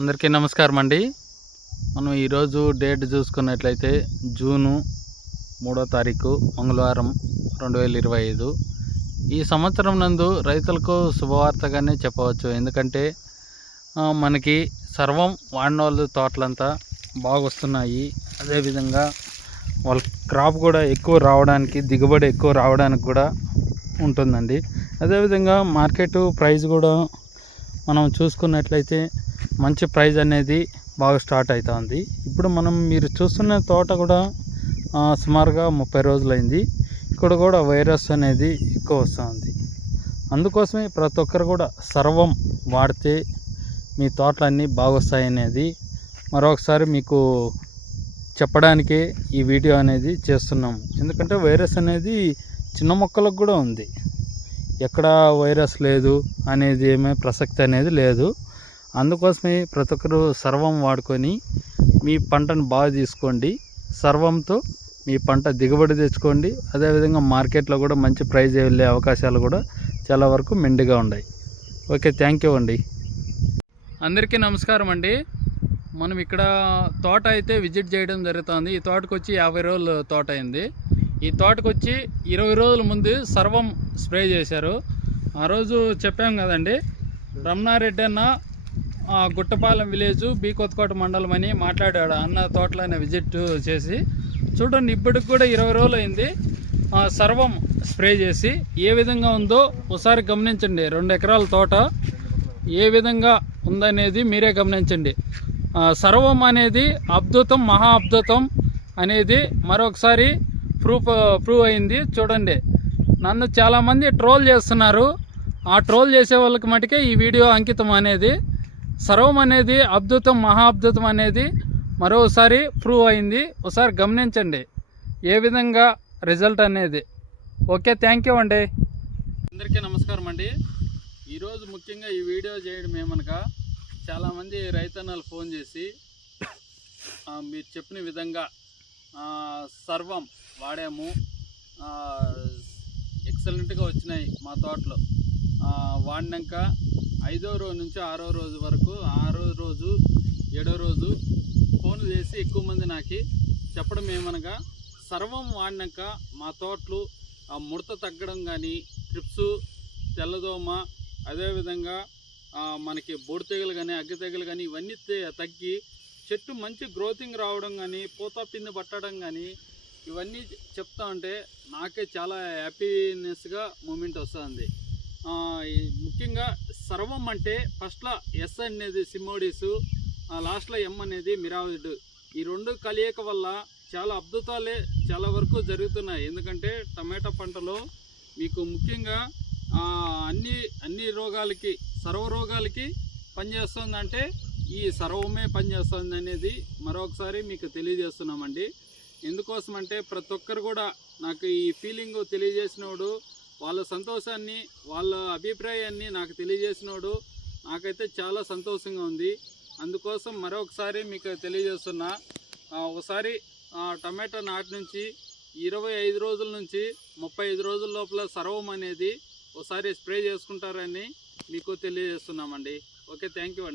అందరికీ నమస్కారం అండి. మనం ఈరోజు డేట్ చూసుకున్నట్లయితే జూను మూడో తారీఖు మంగళవారం రెండు వేల ఇరవై ఐదు. ఈ సంవత్సరం నందు రైతులకు శుభవార్తగానే చెప్పవచ్చు. ఎందుకంటే మనకి సర్వం వాడినోళ్ళు తోటలంతా బాగా వస్తున్నాయి అదేవిధంగా వాళ్ళ క్రాప్ కూడా ఎక్కువ రావడానికి దిగుబడి ఎక్కువ రావడానికి కూడా ఉంటుందండి. అదేవిధంగా మార్కెట్ ప్రైస్ కూడా మనం చూసుకున్నట్లయితే మంచి ప్రైజ్ అనేది బాగా స్టార్ట్ అవుతుంది ఇప్పుడు మనం మీరు చూస్తున్న తోట కూడా సుమారుగా ముప్పై రోజులైంది. ఇక్కడ కూడా వైరస్ అనేది ఎక్కువ వస్తుంది. అందుకోసమే ప్రతి ఒక్కరు కూడా సర్వం వాడితే మీ తోటలన్నీ బాగొస్తాయి అనేది మరొకసారి మీకు చెప్పడానికే ఈ వీడియో అనేది చేస్తున్నాము ఎందుకంటే వైరస్ అనేది చిన్న మొక్కలకు కూడా ఉంది. ఎక్కడ వైరస్ లేదు అనేది ఏమీ ప్రసక్తి అనేది లేదు. అందుకోసమే ప్రతి ఒక్కరు సర్వం వాడుకొని మీ పంటను బాగా తీసుకోండి. సర్వంతో మీ పంట దిగుబడి తెచ్చుకోండి. అదేవిధంగా మార్కెట్లో కూడా మంచి ప్రైజ్ వెళ్ళే అవకాశాలు కూడా చాలా వరకు మెండుగా ఉన్నాయి. ఓకే థ్యాంక్ యూ అండి. అందరికీ నమస్కారం అండి. మనం ఇక్కడ తోట అయితే విజిట్ చేయడం జరుగుతుంది. ఈ తోటకు వచ్చి యాభై రోజులు తోట అయింది. ఈ తోటకు వచ్చి ఇరవై రోజుల ముందు సర్వం స్ప్రే చేశారు. ఆ రోజు చెప్పాం కదండి రమణారెడ్డి అన్న గుట్టపాలెం విలేజ్ బీ కొత్తకోట మండలం అని మాట్లాడాడు అన్న తోటలోనే విజిట్ చేసి. చూడండి ఇప్పటికి కూడా ఇరవై రోజులు అయింది సర్వం స్ప్రే చేసి ఏ విధంగా ఉందో ఒకసారి గమనించండి. రెండు ఎకరాల తోట ఏ విధంగా ఉందనేది మీరే గమనించండి. సర్వం అనేది అద్భుతం మహా అద్భుతం అనేది మరొకసారి ప్రూఫ్ ప్రూవ్ అయింది. చూడండి నన్ను చాలామంది ట్రోల్ చేస్తున్నారు. ఆ ట్రోల్ చేసే వాళ్ళకి మటుకే ఈ వీడియో అంకితం అనేది సర్వం అనేది అద్భుతం మహాద్భుతం అనేది మరోసారి ప్రూవ్ అయింది. ఒకసారి గమనించండి. ఏ విధంగా రిజల్ట్ అనేది. ఓకే థ్యాంక్ యూ అండి. అందరికీ నమస్కారం అండి. ఈరోజు ముఖ్యంగా ఈ వీడియో చేయడం ఏమనగా చాలామంది రైతన్నలు ఫోన్ చేసి మీరు చెప్పిన విధంగా సర్వం వాడాము. ఎక్సలెంట్గా వచ్చినాయి మా తోటలో. వాడినాక ఐదో రోజు నుంచి ఆరో రోజు వరకు ఆరో రోజు ఏడో రోజు ఫోన్లు చేసి ఎక్కువ మంది నాకు చెప్పడం ఏమనగా సర్వం వాడినాక మా తోటలు ఆ ముడత తగ్గడం కానీ ట్రిప్స్ తెల్లదోమ అదేవిధంగా మనకి బొడి తెగలు కానీ అగ్గి తెగలు కానీ ఇవన్నీ తగ్గి చెట్టు మంచి గ్రోతింగ్ రావడం కానీ పూత పిండి పట్టడం కానీ ఇవన్నీ చెప్తా ఉంటే నాకే చాలా హ్యాపీనెస్గా మూమెంట్ వస్తుంది ముఖ్యంగా సర్వం అంటే ఫస్ట్లో ఎస్ అనేది సిమ్మోడీసు లాస్ట్లో ఎం అనేది మిరావిడ్ ఈ రెండు కలియక వల్ల చాలా అద్భుతాలే చాలా వరకు జరుగుతున్నాయి. ఎందుకంటే టమాటా పంటలో మీకు ముఖ్యంగా అన్ని అన్ని రోగాలకి సర్వ రోగాలకి పనిచేస్తుందంటే ఈ సర్వమే పనిచేస్తుంది అనేది మరొకసారి మీకు తెలియజేస్తున్నామండి. ఎందుకోసమంటే ప్రతి ఒక్కరు కూడా నాకు ఈ ఫీలింగ్ తెలియజేసినప్పుడు వాళ్ళ సంతోషాన్ని వాళ్ళ అభిప్రాయాన్ని నాకు తెలియజేసినోడు నాకైతే చాలా సంతోషంగా ఉంది. అందుకోసం మరొకసారి మీకు తెలియజేస్తున్నా ఒకసారి టమాటా నాటి నుంచి ఇరవై ఐదు రోజుల నుంచి ముప్పై ఐదు రోజుల లోపల సర్వం అనేది ఒకసారి స్ప్రే చేసుకుంటారని మీకు తెలియజేస్తున్నామండి. ఓకే థ్యాంక్ యూ అండి.